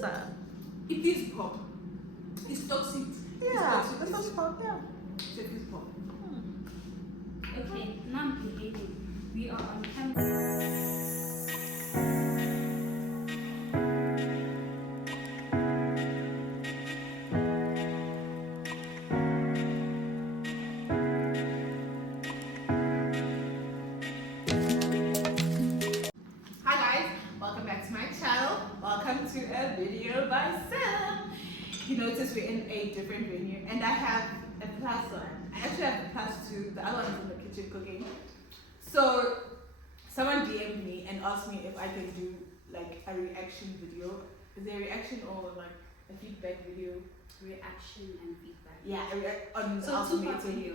that? It is pop. It's toxic. Yeah, it's this toxic. is pop, yeah. It is pop. Okay, now I'm behaving. We are on camera. Hi guys, welcome back to my channel. Welcome to a video by Sam. You notice we're in a different venue and I have a plus one. I actually have a plus two, the other one's in the kitchen cooking. So someone DM'd me and asked me if I can do like a reaction video. Is there a reaction or like a feedback video? Reaction and feedback. Yeah, on So Ultimatum. 2-part video.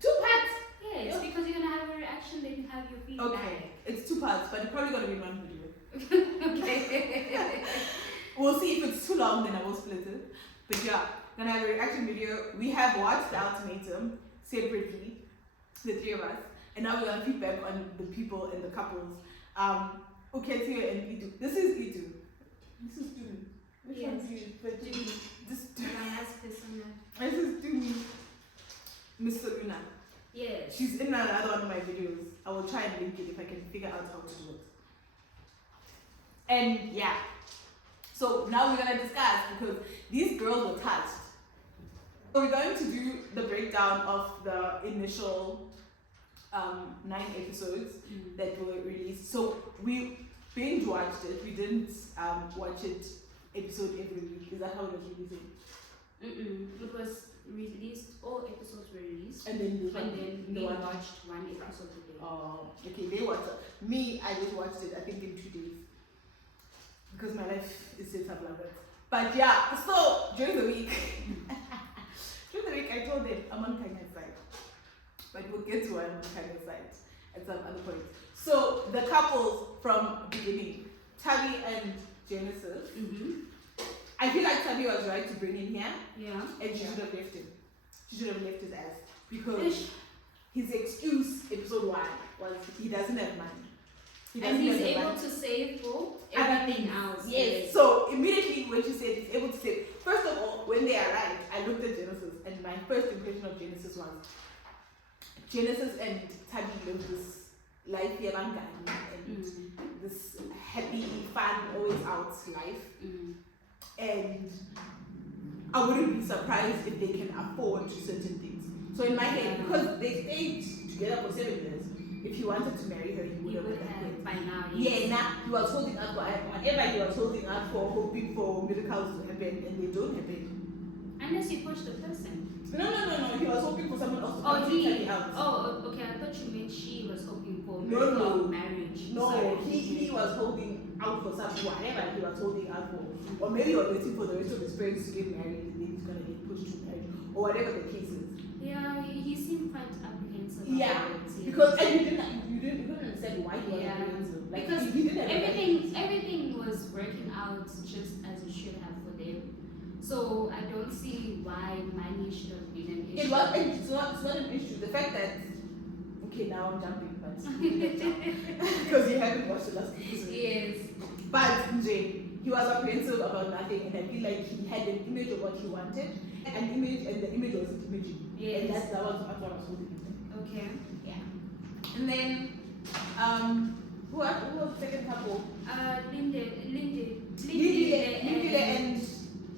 2 parts? Yes, because you're gonna have a reaction, then you have your feedback. Okay, it's 2 parts, but it's probably gonna be one video. Okay. We'll see if it's too long, then I will split it. But yeah, gonna have a reaction video. We have watched the Ultimatum separately, the 3 of us, and now we're gonna feedback on the people and the couples. Uketia and Itu. This is Itu. This is Dumi. Which Yes. one's you? But Dumi. This My last persona. This is Dumi. Miss Luna. Yes. She's in another one of my videos. I will try and link it if I can figure out how to do it. And yeah, so now we're gonna discuss because these girls were touched. So we're going to do the breakdown of the initial 9 episodes that were released. So we binge watched it. We didn't watch it episode every week. Is that how it was releasing? It was released. All episodes were released, And then we watched one episode a day. Oh, okay. They watched it. Me, I just watched it. I think in 2 days because my life is set up like that. But yeah, so during the week, I told them I'm on Kanya's side, but we'll get to on Kanya's side at some other point. So the couples from beginning, Tabby and Genesis. I feel like Tabby was right to bring in here, Yeah. and she should have left him. She should have left his ass because his excuse, episode 1, was he doesn't have money. And he's have able money. to save for everything else. Yes. So immediately when she said he's able to save, first of all, when they arrived, I looked at Genesis, and my first impression of Genesis was Genesis and Tabby live this life here and this happy, fun, always out life. And I wouldn't be surprised if they can afford certain things. So in my head, because they stayed together for 7 years, if he wanted to marry her, he would have by now. Yeah, now he was holding out for whatever he was holding out for, hoping for miracles to happen, and they don't happen. Unless you push the person. No. He was hoping for someone else to Oh, come take out. Oh, okay. I thought you meant she was hoping for No. marriage. No, Sorry. he was holding out for something, whatever he was holding out for. Or maybe he was waiting for the rest of his friends to get married and then he's gonna get pushed to marriage. Or whatever the case is. Yeah, he seemed quite apprehensive. Yeah. about it, Because and you couldn't understand why he was apprehensive. Like because he didn't have everything was working out just as it should have for them. So I don't see why money should have been an issue. It's not an issue. The fact that okay, now I'm jumping, but because you haven't watched the last episode. Yes. But Jay, he was apprehensive about nothing, and I feel like he had an image of what he wanted, an image, and the image wasn't imaging. Yes. And that was what I was holding him. Okay. Yeah. And then who was the second couple? Lindy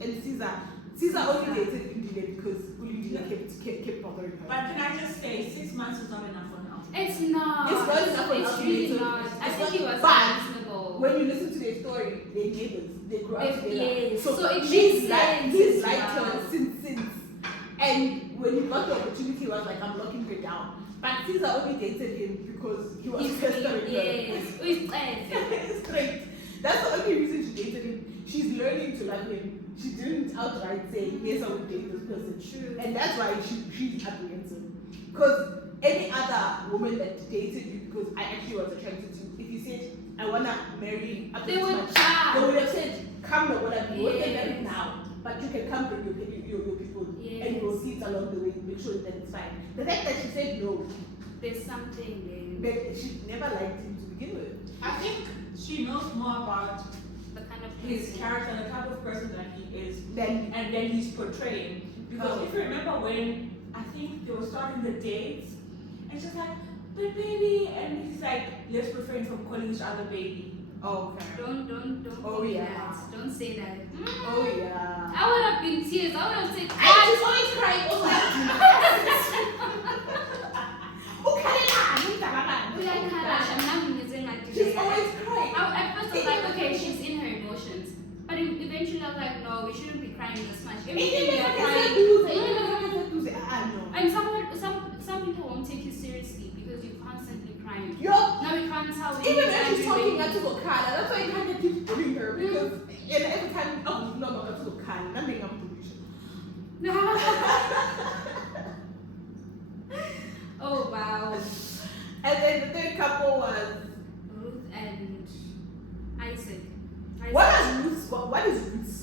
and Caesar. Caesar only dated Indile because Indile kept bothering her. But can I just say, 6 months is not enough for now. It's not. It's not enough for It's us to really date. not. I think he was But reasonable. when you listen to their story, they're neighbors. They grew up together. Yes. So it he's makes like sense. he's liked Yeah. her since. And when he got the opportunity, he was like, I'm locking her down. But Caesar only dated him because he was pestering her. Yes. It's straight. That's the only reason she dated him. She's learning to love him. She didn't outright say, yes, I would date this person. True. And that's why she's apprehensive. Because any other woman that dated you because I actually was attracted to, if you said, I want to marry up to They this would much, chat. they would have said, come to what I mean. We'll get Yes. married now. But you can come bring your people Yes. and we'll see it along the way, make sure that it's fine. The fact that she said no, There's something there. but she never liked him to begin with. I think she knows more about The kind of his character and the type of person that he is, Then and then he's portraying. Because if you remember when I think they were starting the dates, and she's like, but baby, and he's like, let's refrain from calling each other baby. okay. Don't Oh, call me yeah. that. Don't say that. Oh yeah. I would have been tears. I would have said, And she's always crying. Also, she's always crying. At first I was like, okay, she's in her emotions. But eventually I was like, no, we shouldn't be crying this much. Everything we are crying. And some people won't take you seriously because you're constantly crying. Now we can't tell when Even you're when she's angry, talking when to Okada, that's why you can't keep bullying her because every time I'm not going to Okada, that means I'm bullying. Oh wow. And then the third couple was Ruth and Isaac. what is Ruth's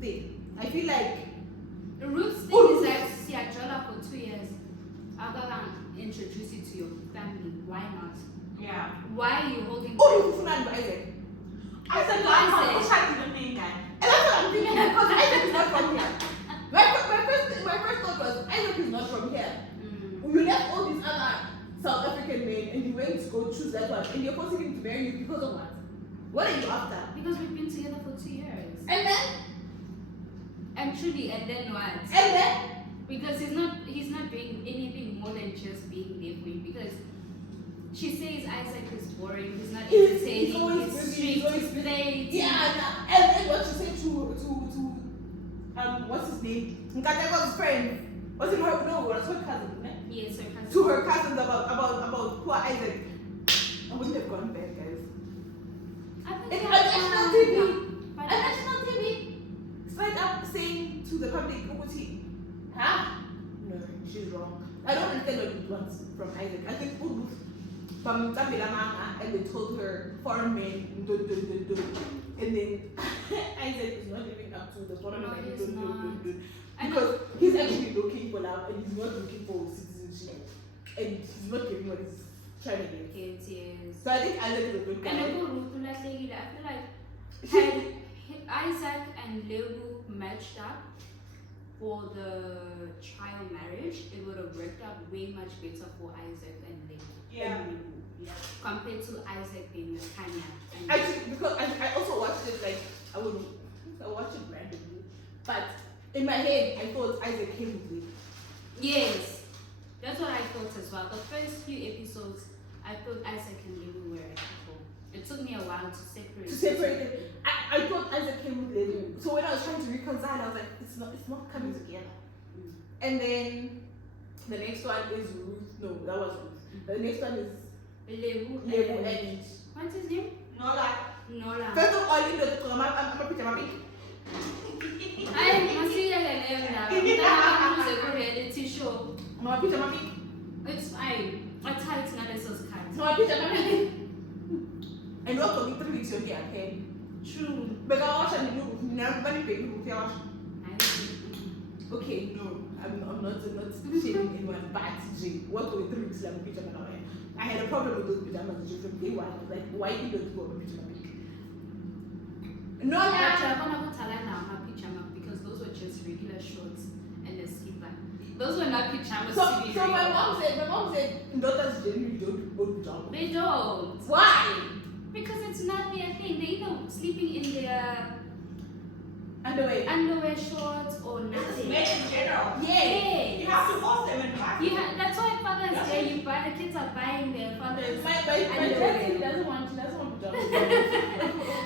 thing? I feel like Ruth's thing is that Siajola for 2 years. I'll go and introduce you to your family. Why not? Yeah. Why are you holding Ruth and Isaac. I said, Why I is wish I didn't mean that. And that's what I'm thinking because Isaac is not from here. My first thought was Isaac is not from here. You left all these other South African men and you went to go choose that one and you're forcing him to marry you because of what? What are you after? Because we've been together for 2 years. And then what? And then Because he's not doing anything more than just being there for you. Because she says Isaac is boring, he's not entertaining, always he's busy, strict, he's always he's busy. late. yeah, and then what she said to what's his name? Nkateko's friend. Was it her? No, it was her cousin, right? Yes, her cousin. To her cousins about poor Isaac. I wouldn't have gone back, guys. I think It's on that's national fine. TV. But On national TV, straight up saying to the public, Ukuti, huh? No, she's wrong. I don't understand what it wants from Isaac. I think Ulu from Tabila Manga and they told her foreign men, do. And then Isaac is not living up to the foreign No, men, he's not. do. I know. Because he's actually looking for love and he's not looking for citizenship. And he's not getting what he's trying to get. Yes. So I think Isaac is a good guy. And I feel like had Isaac and Lebu matched up for the child marriage, it would have worked out way much better for Isaac and Lebu. Yeah. And Lebu, compared to Isaac being with Kanya. And Actually, because I also watched it like I watched it randomly, but in my head I thought Isaac came with me. yes, that's what I thought as well. The first few episodes, I thought Isaac and Lebu were a couple. It took me a while to separate. To separate them, I thought Isaac came with Lebu. So when I was trying to reconcile, I was like, it's not coming together. And then the next one is Ruth. No, that was Ruth. The next one is Lebu and what's his name? Nola. Nola. first of all, in the I'm a picture, my I must see that reality show. It's fine. What's how it's not a source card. And what for me 3 weeks you're here, okay? True. But I watch and you never big okay, no, I'm not shaming anyone, but what were 3 weeks like picture I had a problem with those pajamas from day one. I was like, why you don't do a picture big? No, But you're gonna go tell her now her pajamas because those were just regular shorts and a slipper. Those were not pajamas. So my mom said daughters generally don't go pajamas. They don't. Why? Because it's not their thing. They're either sleeping in their underwear shorts or nothing. Men in general. Yeah. You have to force them into acting. That's why Father's Day you buy the kids are buying their father's My dad doesn't want pajamas.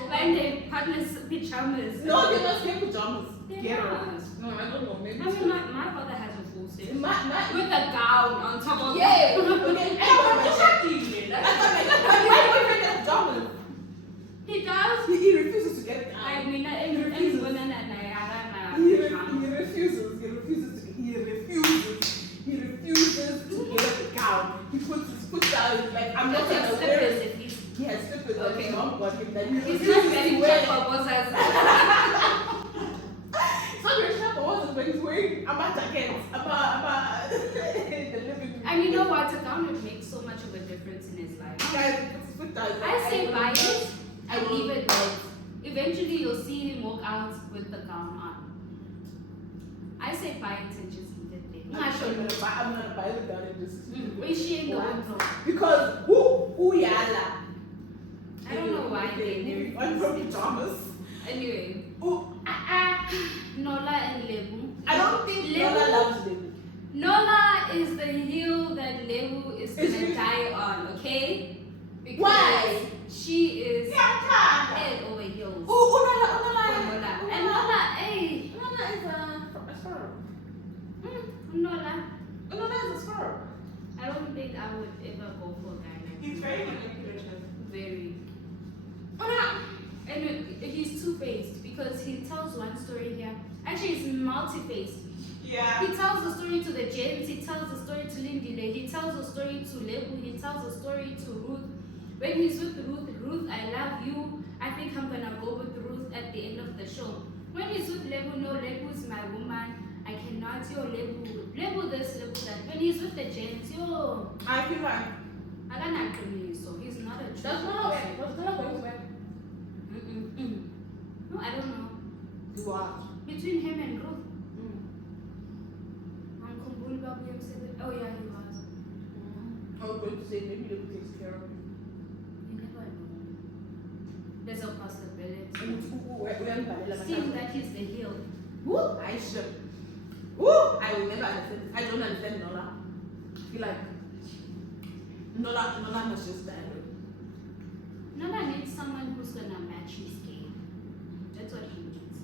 buying their partner's pajamas. No, they must wear pajamas. They Get must. around. No, I don't know. Maybe I mean, my father has a full set. With my a gown on top of yeah. it. Okay. I want to check you. My boyfriend has pajamas. He does. He refuses to get it. I mean, everyone and He refuses to get the gown. He puts his foot down. He's like, I'm not gonna wear it. He has slippers that his mom got him that he He's refuses not very to wear. sure what was It's not very sharp, but he's wearing a jacket. The living room. And you know what? A gown would make so much of a difference in his life. Guys, he puts his foot down. I say buy it and leave it. If Eventually, you'll see him walk out with the gown on. I say buy it and just leave it there. I'm gonna buy the gun and just. When she ain't going to. Because who yala? I don't know why they moving on from pajamas. Anyway. Nola and Lebu. I don't think Nola loves Lebu. Nola is the hill that Lebu is gonna die on, okay? Because why? She is head over heels. Nola. And Nola, hey. Nola is a squirrel. Nola. Nola is a squirrel. I don't think I would ever go for a guy like He's that. very manipulative. Very. And he's two-faced because he tells one story here. Actually, he's multi-faced. Yeah. He tells the story to the gents, he tells the story to Lindile, he tells the story to Lebu, he tells the story to Ruth. When he's with Ruth, I love you. I think I'm gonna go with Ruth at the end of the show. When he's with Lebu, no, Lebu is my woman. I cannot, yo, Lebu this, Lebu that. When he's with the gents, yo, I feel like I got not to me, so he's not a true that's not person. What's Nola going to wear? No, I don't know. You are. Between him and Ruth. Oh yeah, he was. I was going to say maybe Lebu takes care of him. You never know. There's a possibility. Seems Seems that he's the heel. Woo, I should. Woo, I will never understand. I don't understand Nola. I feel like Nola must just die. Nola needs someone who's gonna match his game. That's what he needs.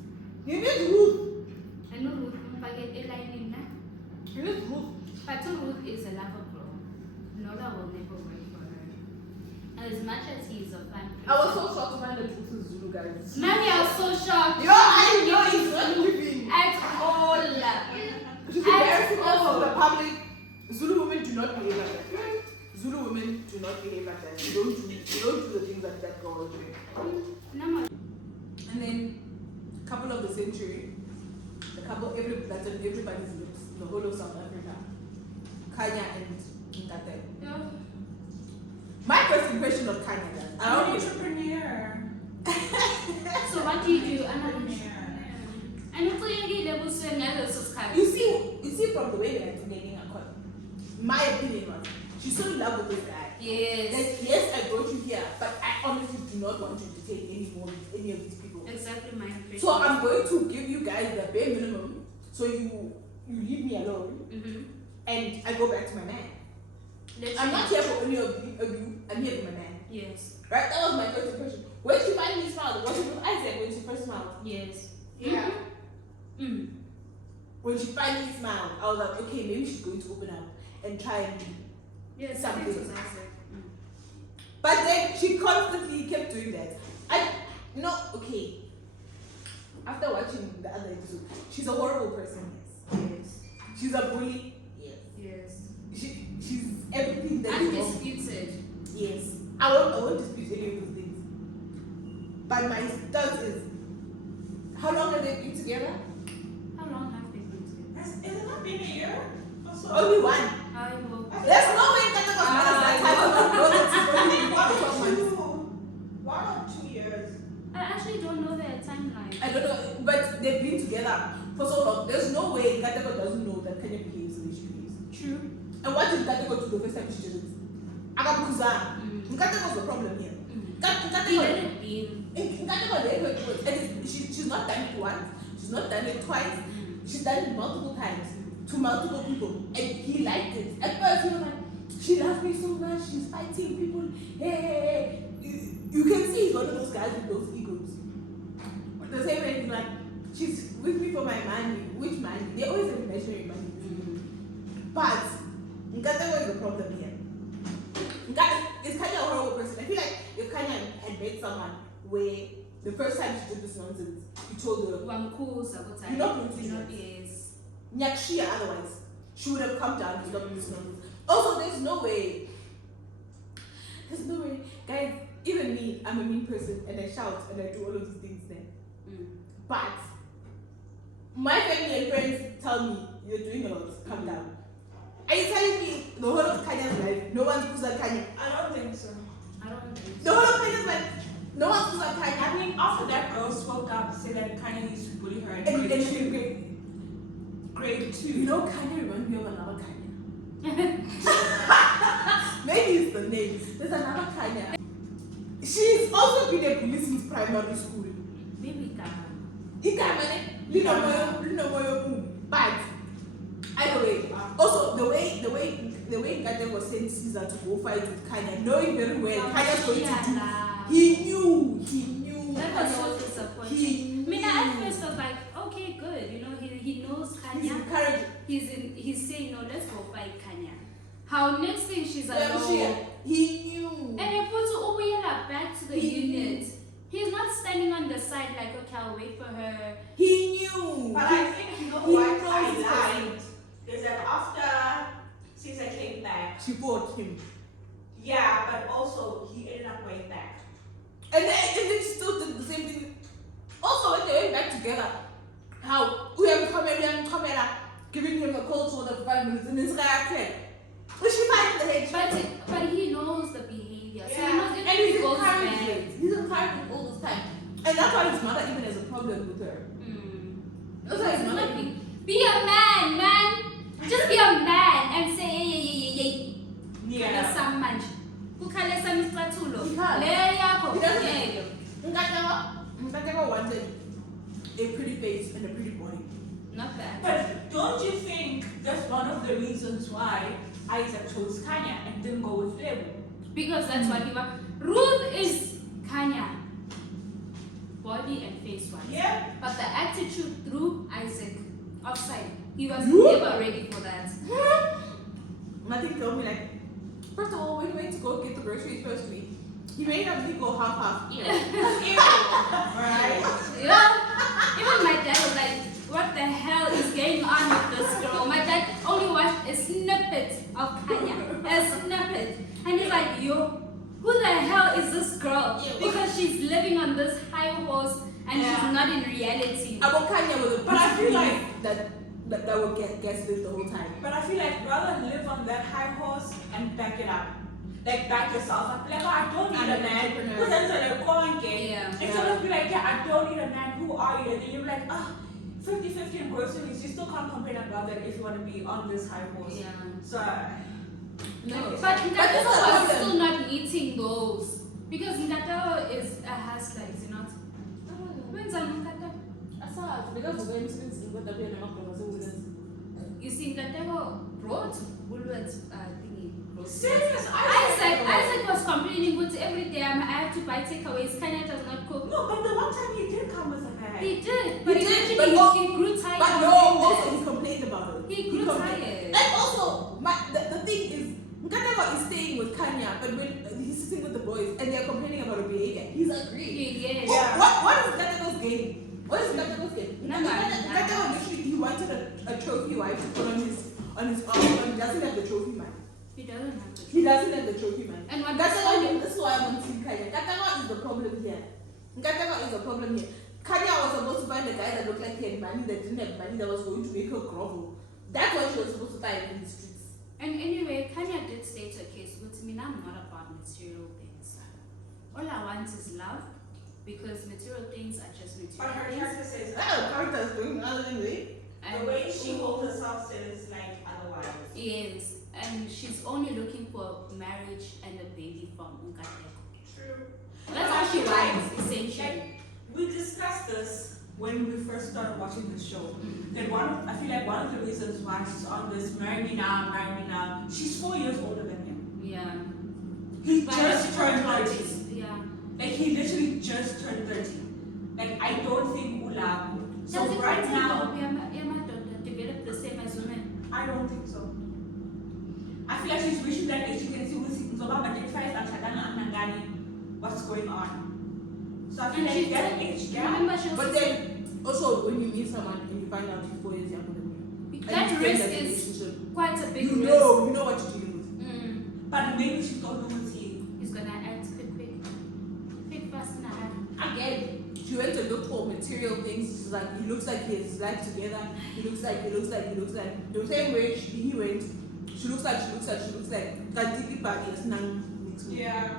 You need Ruth. I know Ruth, but get a line in that. You need Ruth. But Ruth is a lover girl. Nola will never work for her. As much as he's a fan. I was so shocked to find that Ruth is Zulu, guys. Mommy, I was so shocked. Yo, I know he's not living. At all. She's embarrassing us to the public. Zulu women do not behave like that. Zulu women do not behave like that. You don't do the things that that girl is doing. No. And then, couple of the century, that's on everybody's lips, the whole of South Africa, Kanya and Nkate. Yeah. My first impression of Kanya, I'm an entrepreneur. So what do you do? I'm an entrepreneur. And also you get levels to another subscribe. you see from the way they are dating Akon, my opinion was, she's so in love with this guy. Yes. Like, yes, I brought you here, but I honestly do not want to entertain any more with any of these people. Exactly my impression. So I'm going to give you guys the bare minimum, so you leave me alone, and I go back to my man. I'm not here for any of you, I'm here for my man. Yes. Right? That was my first impression. When she finally smiled, was it with Isaac when she first smiled? Yes. Yeah. When she finally smiled, I was like, okay, maybe she's going to open up and try and do Yes. something. That was Isaac. But then she constantly kept doing that. Okay. After watching the other episode, she's a horrible person, yes. She's a bully, yes. Yes. She's everything that you want. Undisputed. Yes. I won't dispute any of those things. But my stance is, how long have they been together? How long have they been together? Has it not been a year or so? Only one. I hope. There's no way that was that time. One or 2 years. I actually don't know their timeline. I don't know, but they've been together for so long. There's no way Nkateko doesn't know that Kenya behaves the way she behaves. True. And what did Nkateko do the first time she did it? Agabuza. Nkateko was the problem here. Nkateko let her do it. And she's not done it once. She's not done it twice. She's done it multiple times to multiple people. And he liked it. At first he was like, she loves me so much. She's fighting people. Hey. You can see he's one of those guys with those egos. The same way he's like, she's with me for my money. Which money? They always have imaginary money. But Nkateko is the problem here. Is Kanya a horrible person? I feel like if Kanya had met someone where the first time she did this nonsense, he told her, you're not going to do this. Yes. Nyakshia, otherwise, she would have come down to stop this nonsense. Also, there's no way, guys, even me, I'm a mean person and I shout and I do all of these things then. But my family and friends tell me, you're doing a lot, calm down. Are you telling me the whole of Kanya's life, no one's Kusa Kanya? I don't think so. I don't think The whole of Kanya's life, no one's Kusa Kanya. I mean, after that girl spoke up, said that Kanye used to bully her in And grade then two. Grade 2. you know, Kanye reminds me of another Kanye. Maybe it's the name. There's another Kanye. She's also been a police since primary school. Maybe But either way, also the way Kanye was sent Caesar to go fight with Kanye, knowing very well Kanye's going to do. He knew. That was so disappointing. I mean, at first I was like, okay, good. You know, he knows He's Kanye. encouraged. He's saying, no, let's go fight Kanye. How next thing she's like, Yeah, no. he knew. And he puts Ubuyela back to the unit. He's not standing on the side like, okay, I'll wait for her. He knew. But I think you know what I liked is that after Caesar came back, She fought him. yeah, but also he ended up going back. And then she still did the same thing. Also, when they went back together, how we have camera giving him a cold shoulder for 5 minutes and this guy came. But she fighting the head. But he knows the behavior. So Yeah. he knows if And he he's goes back. encouraging. He's encouraging all this time. And that's why his mother even has a problem with her. That's why his mother. Be a man. Just be a man and say, yay. Yeah. Some manch. Kukhalesa misicathulo. He can't. Le yakho. He doesn't. Ngeke. Nkateko wanted a pretty face and a pretty body. Not bad. But don't you think that's one of the reasons why Isaac chose Kanye and didn't go with Lebu? Because that's what he wants. Ruth is Kanye. Body and face wise. Yeah. But the attitude through Isaac offside. He was Ruth? never ready for that. Nothing told me like, first of all, when we went to go get the groceries first week, he made us go half. Yeah. Right? Yeah. Even my dad was like, what the hell is going on with this girl? My dad only watched a snippet of Kanye. A snippet. And he's like, yo, who the hell is this girl? Because she's living on this high horse and she's not in reality. About Kanye with a But I feel like that would get gaslit the whole time. But I feel like rather live on that high horse and back it up. Like back yourself up. Like, oh, I don't need I'm a an man. entrepreneur. Because then so like, go and get. Yeah. Instead of be like, yeah, I don't need a man. Who are you? And then you're like, 50-50 in groceries. You still can't complain about that if you want to be on this high horse. Yeah. So, No. But this is Nkateko the was problem. still not meeting those. Because Nkateko is a hustler, is he not? When's Nkateko? Because we're experiencing what the pain of You see, Nkateko brought Woolworths thingy. serious? Isaac was complaining with every day I have to buy takeaways. Kanye does not cook. No, but the one time he did come with a bag. He did, but He did, eventually but he grew tired. But of no, doing also that. he complained about it. He grew complained. tired. And also, the thing is, Nkateko is staying with Kanye, but when he's sitting with the boys and they're complaining about her behavior, he's agreeing. Yes. Yeah. What is Nkateko's game? What is Nkateko's game? Never. Nkateko literally, he wanted a trophy wife to put on his arm, but he doesn't have the trophy man. He doesn't have to. He doesn't have the trophy man. And what Nkateko, this is why I'm on Team Kanye. Nkateko is the problem here. Nkateko is the problem here. Kanye was supposed to find a guy that looked like he had money, that didn't have money, that was going to make her grovel. That's what she was supposed to find in the streets. And anyway, Kanye did state a case with me. I'm not about material things. All I want is love, because material things are just But her material things. character says Oh, character is doing another way. the way she holds herself says like otherwise. Yes, and she's only looking for marriage and a baby from Nkateko. True. That's how she wants, essentially. Like, we discussed this when we first started watching the show. That I feel like one of the reasons why she's on this marry me now. She's 4 years older than him. Yeah. He But just she turned told 30. artists, yeah. Like he literally just turned 30. Like I don't think Ula. So Does it right matter now, though, Yama develop the same as women? I don't think so. I feel like she's reaching that age. You can see who's about 35 and Chadana and Nangani. What's going on? So I feel And like she's that age gap. Remember, she But also then, also, when you meet someone and you find out he's 4 years younger than you, and that you stay in risk that is relationship, quite a big you risk. know what you're dealing with. But maybe she don't know what's he. He's gonna act quick, fast, and act. Again, she went to look for material things. She's like, he looks like he has his life together. He looks like. The same way he went, she looks like. Kadili body is none mixed with. Yeah.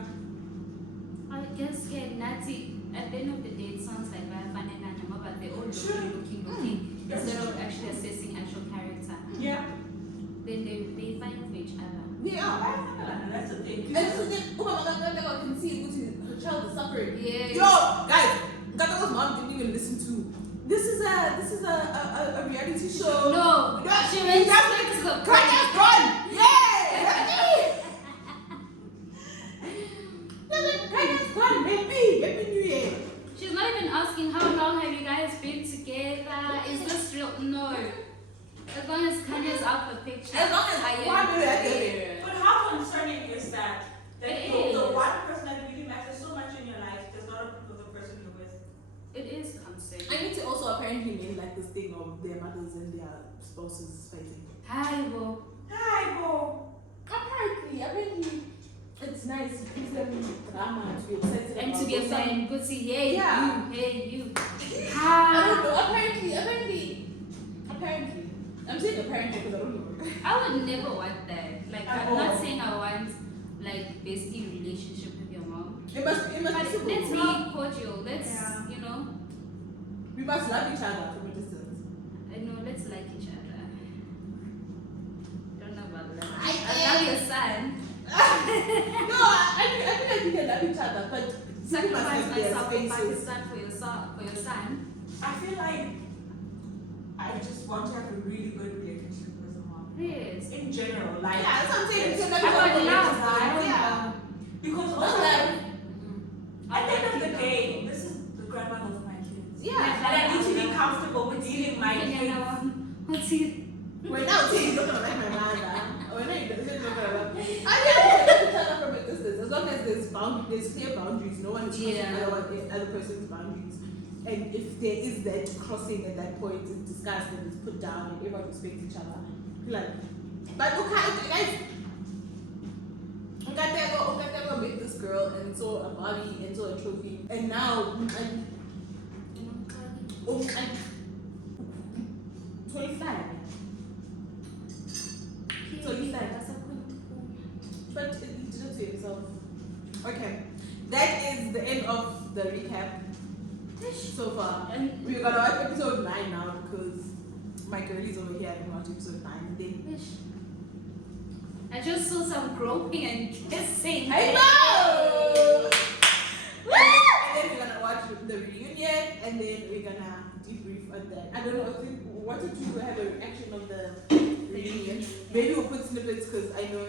Guess get Nazi at the end of the day it sounds like but they're all looking instead of actually assessing actual character. Yeah. Then they find for each other. Yeah. That's the thing. And so then, I can see her child is suffering. Yeah. Yo, guys, Gata's mom didn't even listen to. This is a reality show. No, she went straight to the point. Kanye's gone. Yeah. Kanye's gone. Happy New Year. She's not even asking how long have you guys been together. Is this real? No. As long as Kanye's out the picture. As long as one But how concerning is that? That It the is. one person that really matters so much in your life does not approve of the person you're with. It is concerning. I need to also apparently mean like this thing of their mothers and their spouses fighting. Hi, Bo. Hi, Bo. Apparently, it's nice. It gives them drama to be excited And about to be a some- man, good see, hey, Yeah. you, hey, you. I don't Ha. know. Apparently. I'm saying apparently because I don't know. I would never want that. Like, I'm Oh. not saying I want like bestie relationship with your mom. It must But be let's simple. be cordial. Let's, Yeah. you know, We must love each other from a distance. let's like each other. Don't know about love. I I love your son. No, I feel like we can love each other, but Sacrifice their myself in spaces. Pakistan for your son. I feel like I just want to have a really good relationship with a mom. Yes. In general, like Yeah, that's what I'm saying. yes. So I would love. I don't Yeah. know. Because Not also like, at the end of the day, this is the grandmother of my kids. yeah. And I need to be comfortable with leaving my kids. What's he? We're now saying you're not gonna like my mother. Or no, you're not gonna love. I can love each other from a distance as long as there's clear boundaries. No one is crossing Yeah. the other person's boundaries. And if there is that crossing at that point, it's discussed and it's put down and everyone respects each other. Like, but okay, guys. I met this girl and saw a Barbie and saw a trophy, and now I'm 25. So you like, but you did it to yourself. Okay, that is the end of the recap so far. And We're gonna watch episode 9 now because my girl is over here and watch episode 9 and then. I just saw some groping and kissing. I know! And then we're gonna watch the reunion and then we're gonna debrief on that. I don't know, I think we wanted to have a reaction of the reunion. Maybe we'll put snippets because I know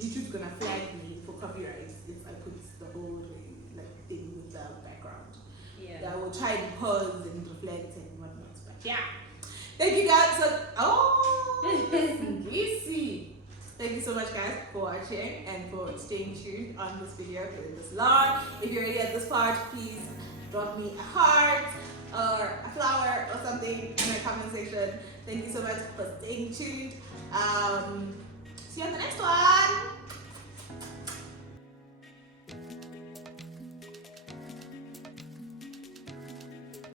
YouTube's gonna flag me for copyright if I put the whole like thing with the background. Yeah, we'll try and pause and reflect and whatnot. But yeah. Thank you guys. Easy. Thank you so much guys for watching and for staying tuned on this video for this long. If you're already at this part, please drop me a heart or a flower or something in the comment section. Thank you so much for staying tuned.